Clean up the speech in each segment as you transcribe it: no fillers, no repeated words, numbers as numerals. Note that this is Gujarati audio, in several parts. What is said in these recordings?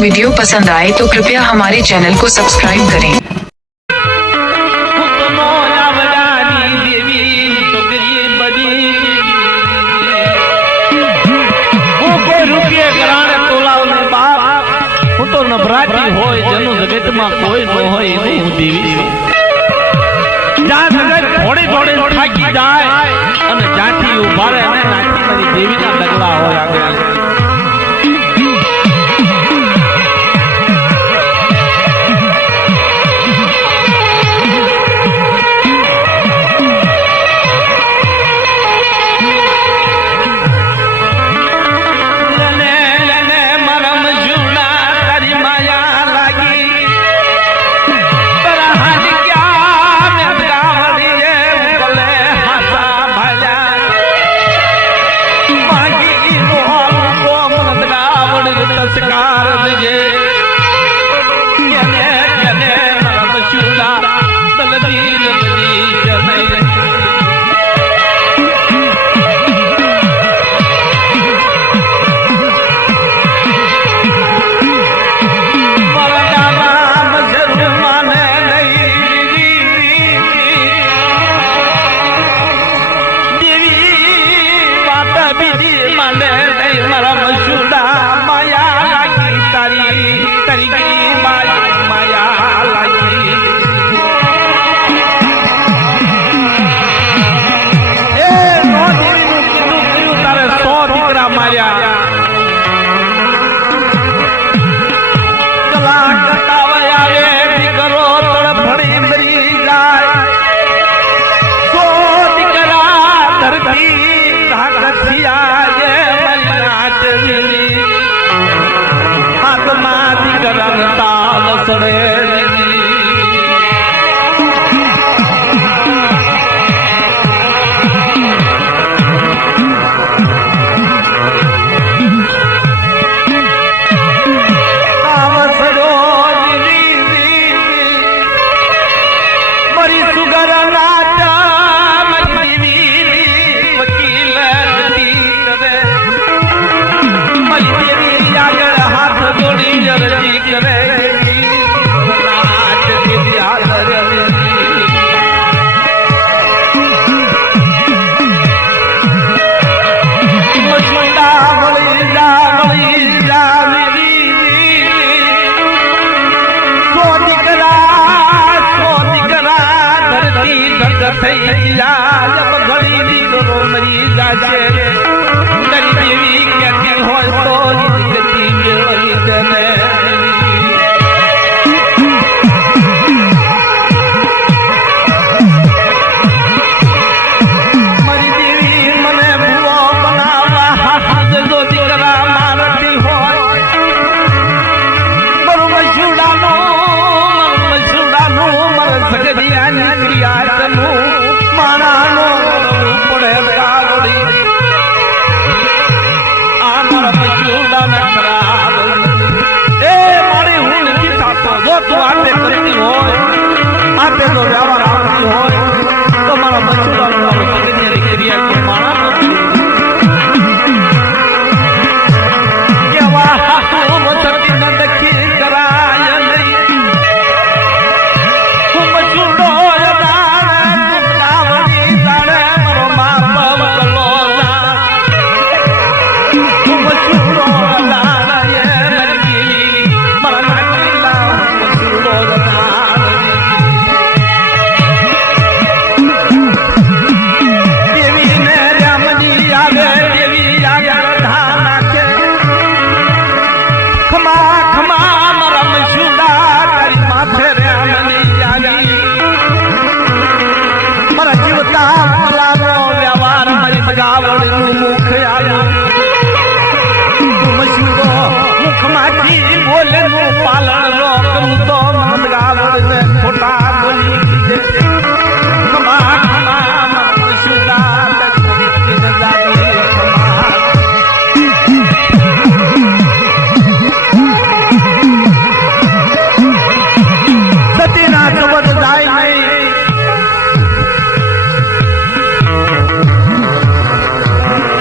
वीडियो पसंद आए तो कृपया हमारे चैनल को सब्सक्राइब करें। નભરાતી હોય જેનું જગતમાં કોઈ ન હોય એવું હું દેવી છું. જ્યાં જગત થોડે થોડે થાકી જાય અને જ્યાંથી ઉભા રહે અને નાખી મારી દેવીના ડગલા હોય આગળ.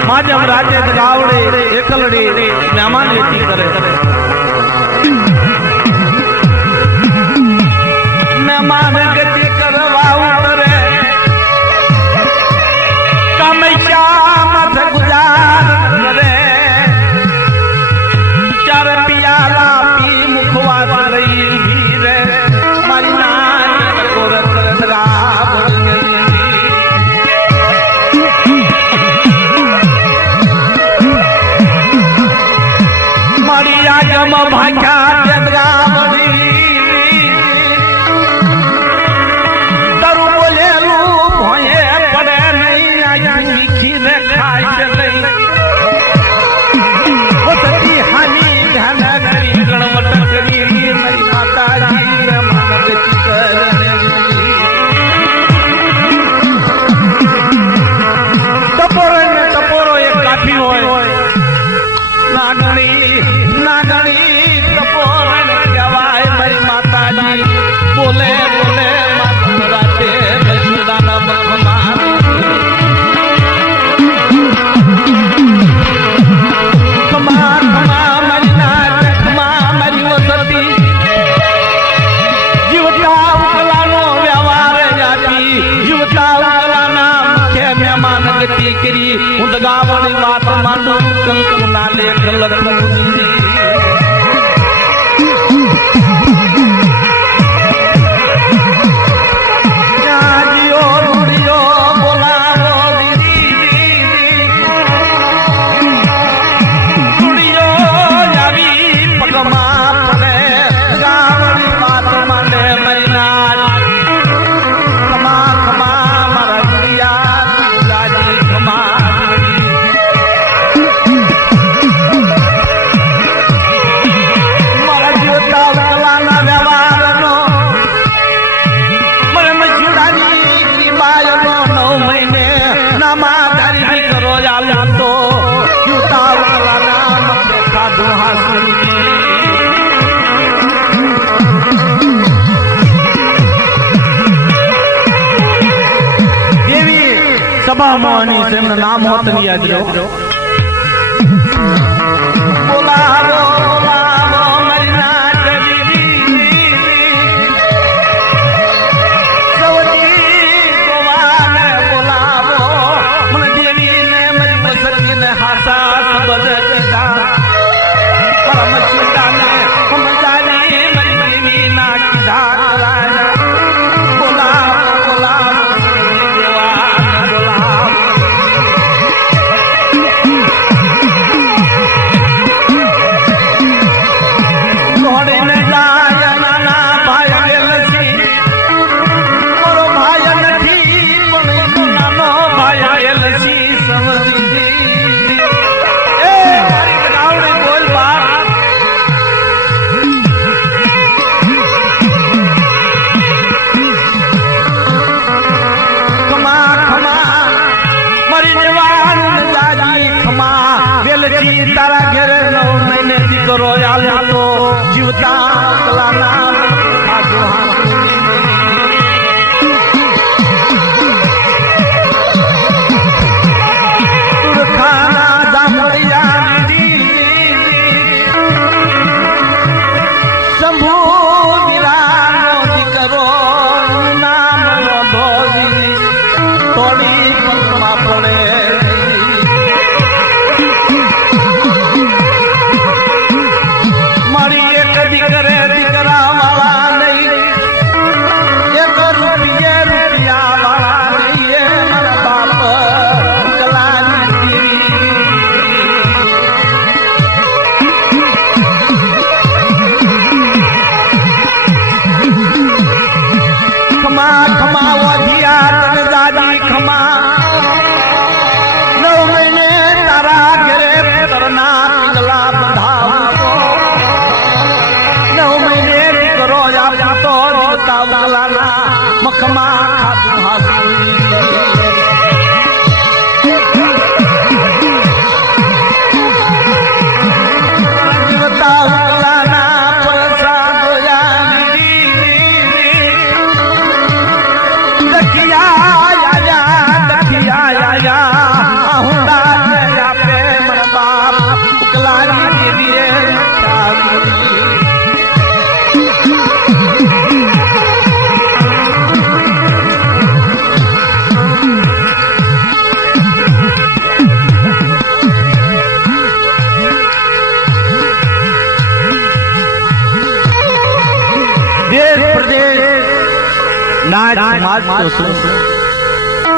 માધ્યમ રાજે ગાવડે એકલડી મહેમાન વેચી કરે ગમ ભાગ્યા દેદગાવડી તારું બોલેલું ભોયે પડે નહીં આયા મીઠીને ખાય છે નહીં સતી હાની ધ્યાન કરી ગણવટ કરી મારી માતાજી માનવ ચિતરને ટપોરો એક કાઠી હોય નાગણી ટપોરો કહેવાય મારી માતાજી બોલે બોલે માતા રાતે બસુદાના મખમાં ખમા મારી નાચ ખમા મારી વસતી જીવતા ઉકલાનો વ્યવહાર જાતી જીવતા ઉકલાના મુખ્ય મહેમાન ગતિ કરી હું દગાવણી વાત માંડું કંકુના લેખ લખું સભામાંની તેમનું નામ હોત યાદ રહો બોલાવો બોલાવો મારી નાચ સૌથી ગોવાને બોલાવો મને દેવીને મારી મસતીને હાસા સંબંધ કીધા પરમ સુદાને સમજાને મારી દેવીના કીધા તારા ઘેરે 9 મહિને દીકરો આવ્યો તો જીવતા કલાના ખાધો તુરખાના જામડિયા શંભુ વિરાનો દીકરો નામ ધોરી તોડી પંખમાં પડે મખમા ખાધું હાસું જીવતા ઉકલાના પરસા દોયા દખિયા હુંડા આપે મારા બાપ ઉકલાની દેવીએ નાચ સમાજ તો શું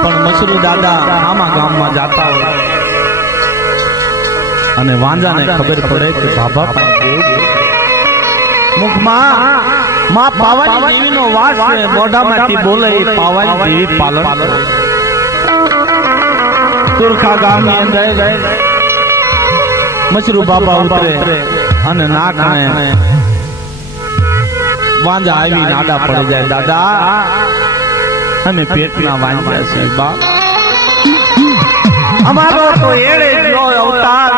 પણ મસરૂ દાદા આમાં ગામમાં જાતા હોય અને વાંજાને ખબર પડે કે બાબા પાસે મુખમાં માં પાવાની દેવીનો વાસ છે, મોઢામાંથી બોલે એ પાવાની દેવી પાલન. તુરખા ગામની અંદર મચરૂ બાબા ઉતરે અને નાકણે વાંજા આવી નાડા પડી જાય. દાદા અમે પેટના વાંજા છે બાપ, અમારો તો એળે જો અવતાર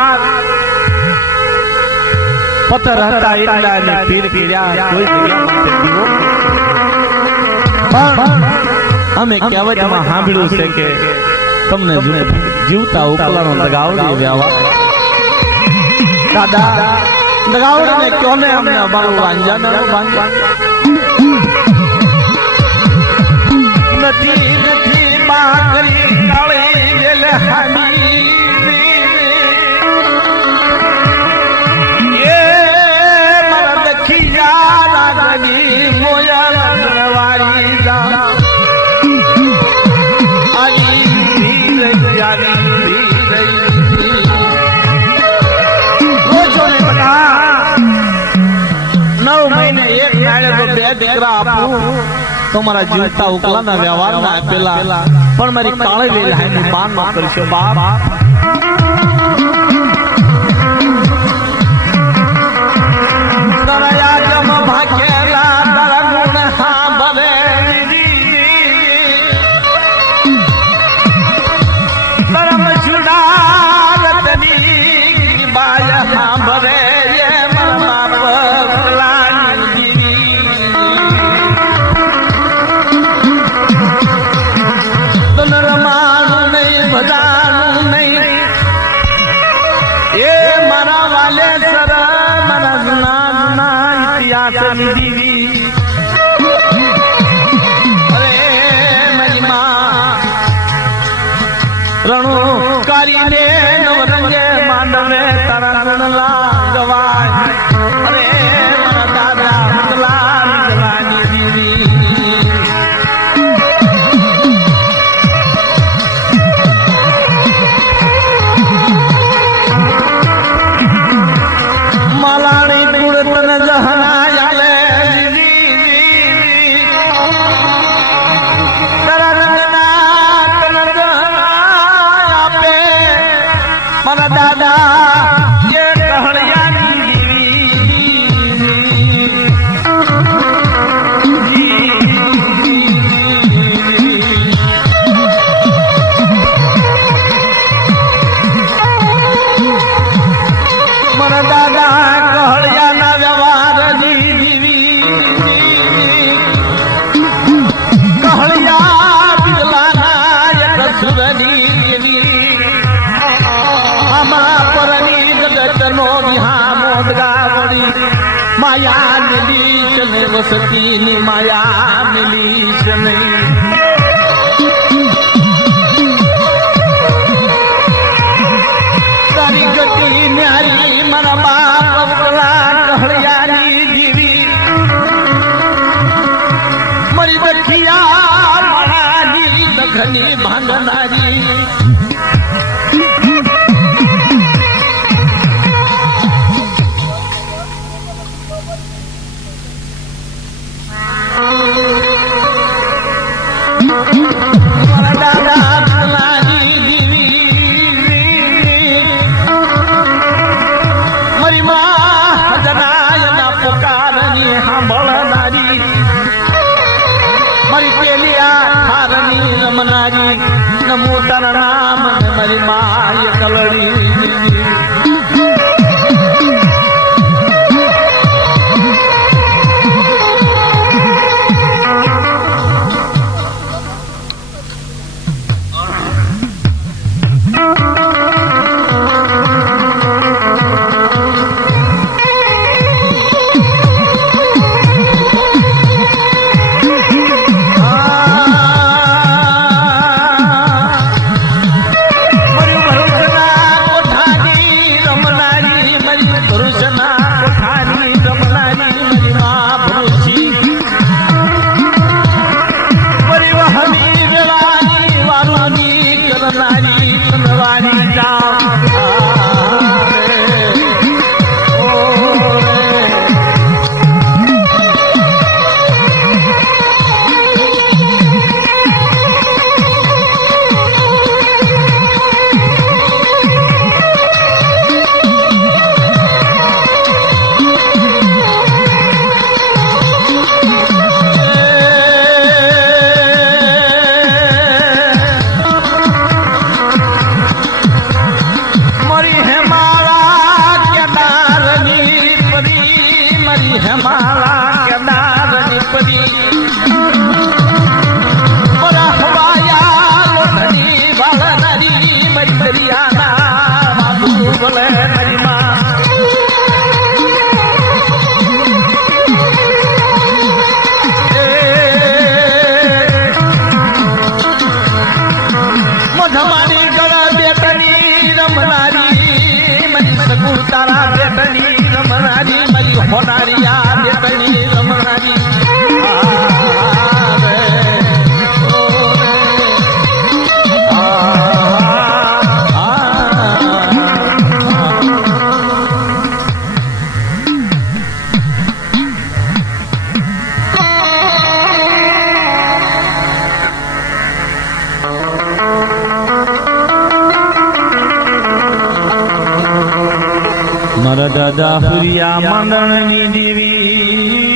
પથ્થર હતા એટલા ને પીર પીડ્યા કોઈ પીડ્યા માટે દીવો. પણ અમે કહેવતમાં સાંભળ્યું છે કે તમને જીવતા ઉકલાનો દગાવડી વ્યાવા. દાદા દગાવડીને કયો ને અમને અમારું વાંજા ને વાંજા નથી નથી બાકરી કાળી વેલે હાની એ મરદ ખીજા રાગની મોયા લણવારી દા આઈ ધીરે જાની ધીરે રોજો ને બકા 9 મહિને એક નાળે તો 2 દીકરા આપું તો મારા જીવતા ઉકલાના વ્યવહારના આપેલા, પણ મારી કાળી વેલ હાની માન ન કરશો બાપ. દરયા જમ ભાગેલા તારા ગુણ સાંભળે ધર્મ છુડાવતની બાય સાંભળે દીવી. અરે મારી માં રણો કરીને નવરંગે માંડવે તારા રણલા ગવાય. અરે મારા દાદા મતલા જવાની દીવી. માલાણી કુળ તન જહના માયા મિલી છે ને વસતીની માયા મિલી છે નહીં. તારી ગતિ ન્યારી મારા બાપ પગલા કહળિયાની જીવી મરી દખિયા મારાની દખની ભાંડનારી. નમો તારા નામ મારી માય કલડી. દરિયાના માથું ભલે મારી માં મધમાની ગળા બેટની રમનારી મની સકુર તારા બેટની રમનારી મરી હોનારિયા બેટની રમનારી મારા દાદા ફુરિયા માંડણની દેવી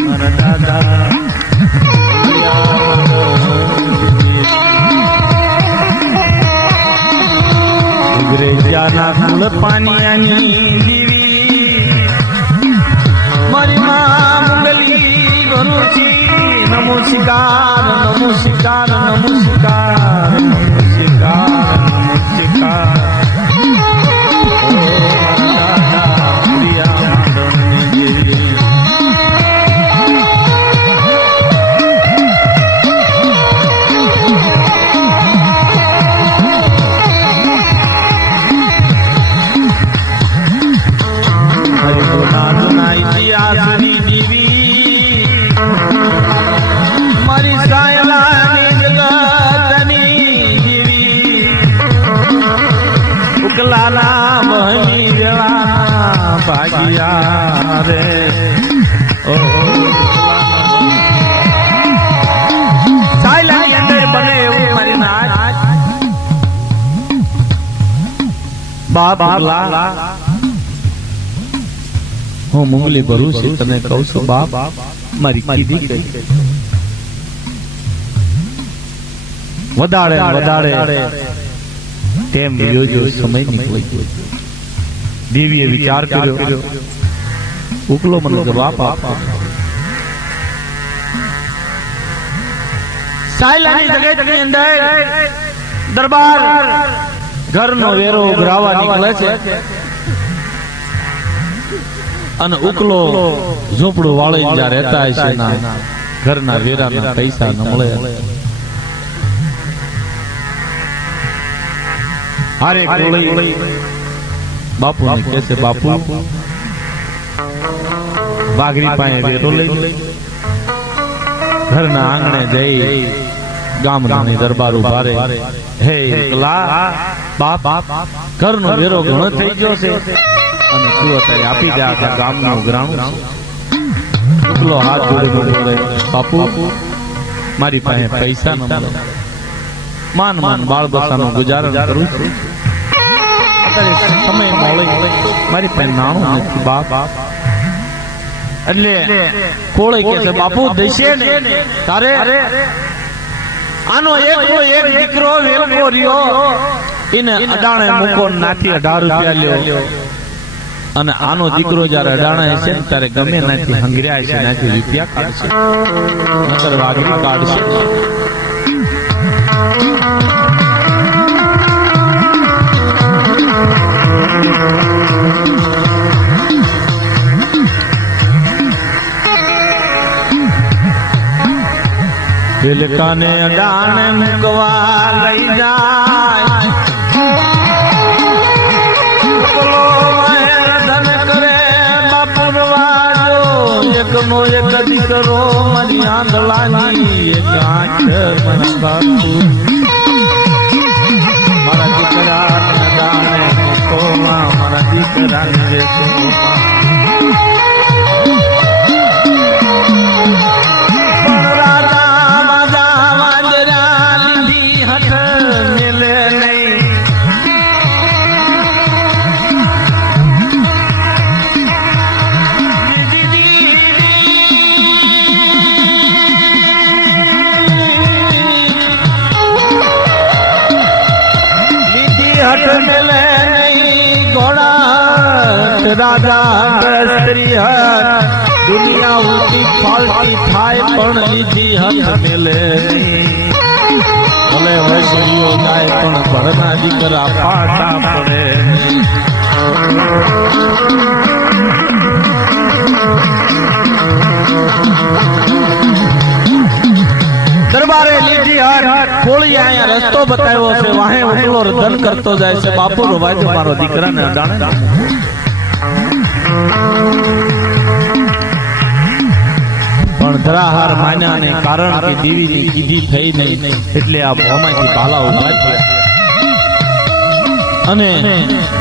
મારા દાદા અંગ્રેજાના કુળ પાનિયાની દેવી મારી માં મંગલી ભરૂચી નમો શિકાર નમો શિકાર નમો શિકાર નમો શિકાર નમો શિકાર લાલા મહની વેળાના ભાગ્યા રે સાયલાની અંદર બને એવું મારી નાચ બાપ હું મુંગલી ભરું છું તને કહું છું બાપ મારી કીધી કઈ વધારે તેમ યોજો સમય નીકળી ગયો દેવીએ વિચાર કર્યો ઉકલો મને જવાબ આપો સાયલાની જગતની અંદર દરબાર ઘરનો વેરો ઉઘરાવા નીકળે છે અને ઉકલો ઝૂંપડું વાળી જ્યાં રહેતા હશે ના ઘરના વેરાના પૈસા ન મળે હારે કોળી બાપુ ને કહે છે બાપુ વાઘરી પાસે વેરો લઈ ઘરના આંગણે જઈ ગામડાની દરબાર ઉભા રહે હે એકલા બાપ ઘરનો વેરો ઘણો થઈ ગયો છે અને તું અત્યારે આપી જા કે ગામનું ઉઘરાણું એકલો હાથ જોડે બાપુ મારી પાસે પૈસા ન મળે માન બાળ બસાનું ગુજારણ કરું છું સમય મળે મારી પાસે નાણું નથી બાપ એટલે કોળે કે છે બાપુ દેશે ને તારે આનો એક દીકરો વેલકો રહ્યો એને અડાણે મૂકો નાથી 18 રૂપિયા લ્યો અને આનો દીકરો જયારે અડાણા હશે ને ત્યારે ગમે નાથી હંગર્યા હશે નાથી રૂપિયા કાઢશે નકર વાઘરી કાઢશે દિલકાને અડાણે મૂકવા લઈ જાય ધન કરે બાપુરવાજો એકનો એક દીકરો મારી આંધળાની એક આંખ મારા બાપુ મારા દીકરાને અડાણે મૂકવા મારા દીકરાને વેચવા રાજા સ્ત્રી દુનિયા ઉલટી ફાલતી થાય પણ લીધી હાથ મેલે ભલે વૈશ્યો જાય પણ ભરના દીકરા પાટા પડે દરબારે લીધી હાર ખોળી આયા રસ્તો બતાવ્યો છે વાહે ઉકલો રધન કરતો જાય છે બાપુ રોવાજો મારો દીકરાને અડાણે પણ ધરાહાર માન્યા ને કારણ કે દેવીની કીધી થઈ નહીં એટલે આ ભોમાંથી બાલા ઉભા થયા અને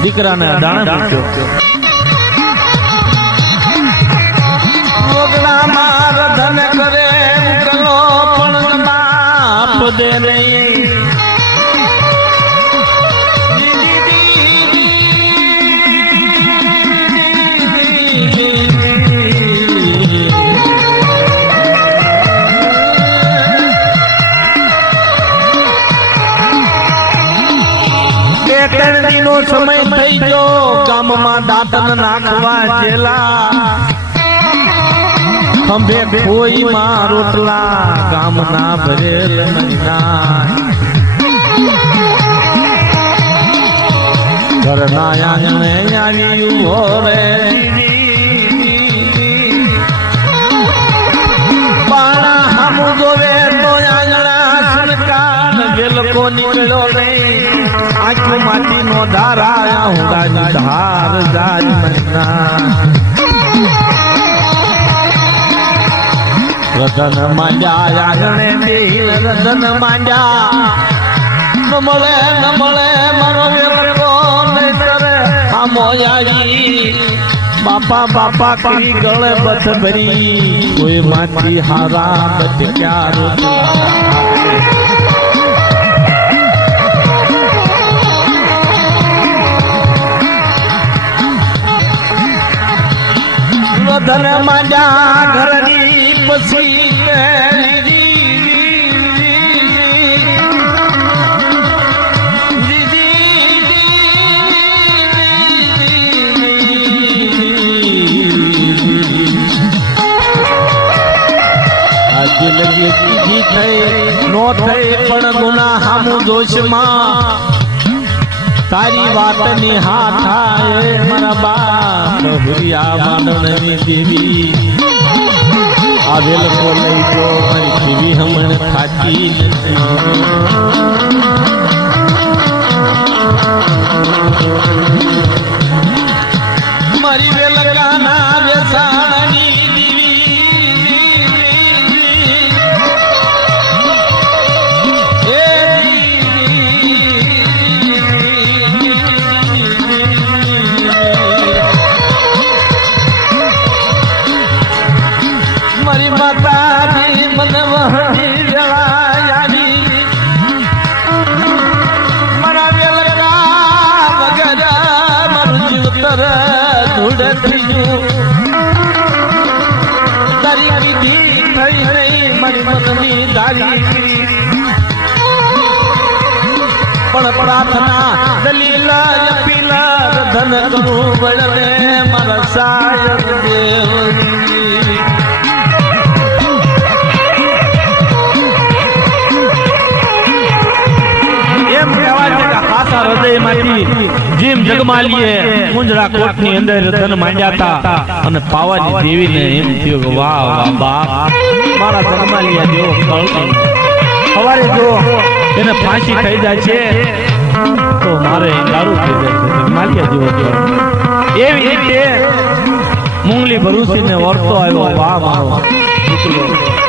દીકરાને અડાણે મૂક્યો રોગણામાં રધન કરે ઉકલો પણ બાપ દે નહીં નો સમય થઈ ગયો ગામમાં દાંતન નાખવા જેલા ખંભે કોઈ માં રોટલા ગામના ભરેલ ઘરના આંગણે આવી ઉભો રે બાળા હામું જોવે તો આંગણા સનકાર વેલકો નીકળ્યો રે આંખું માંથી નો ધારા હુંડાની ધાર જાજ મના રતન માંડ્યા આંગણે દેહ રતન માંડ્યા ન મળે મારો વેલકો નહીતર આમો યાજી બાપા બાપા કરી ગળે બથ ભરી કોઈ માથી હારા બટક્યા ધન માંડ્યા ઘરની પછી આજે લગી કીધી થઈ નો થઈ પણ ગુના હામું દોષમાં તારી વાતની હા થાય મારા બાપ ભૂરિયા માંડણની દેવી આવેલ કો લઈ જો મારી દેવી હમણ થાકી મારી વેલકાના વેસાણની માતાજી મને વહની વેળાયાની મારા વેલકા વગર મારું જીવતર ધૂળ થઈ ગયું તારી વિધિ થઈ નહીં મારી મનની ધારી પણ પ્રાર્થના દલીલ અપીલ ધન કરું વળને મારા સાયર દેવની જેમ જગમાલીએ મુંજરા કોટની અંદર ધન માંડ્યા હતા અને પાવાની દેવીને એમ થયું કે વાહ વાહ બાપ મારા જગમાલિયા જેવો કળ સવારે જો એને ફાંસી થઈ જાય છે તો મારે દારૂ થઈ જાય છે જગમાલિયા જેવો એવી રીતે મુંગલી ભરૂસીને વળતો આવ્યો વાહ મારો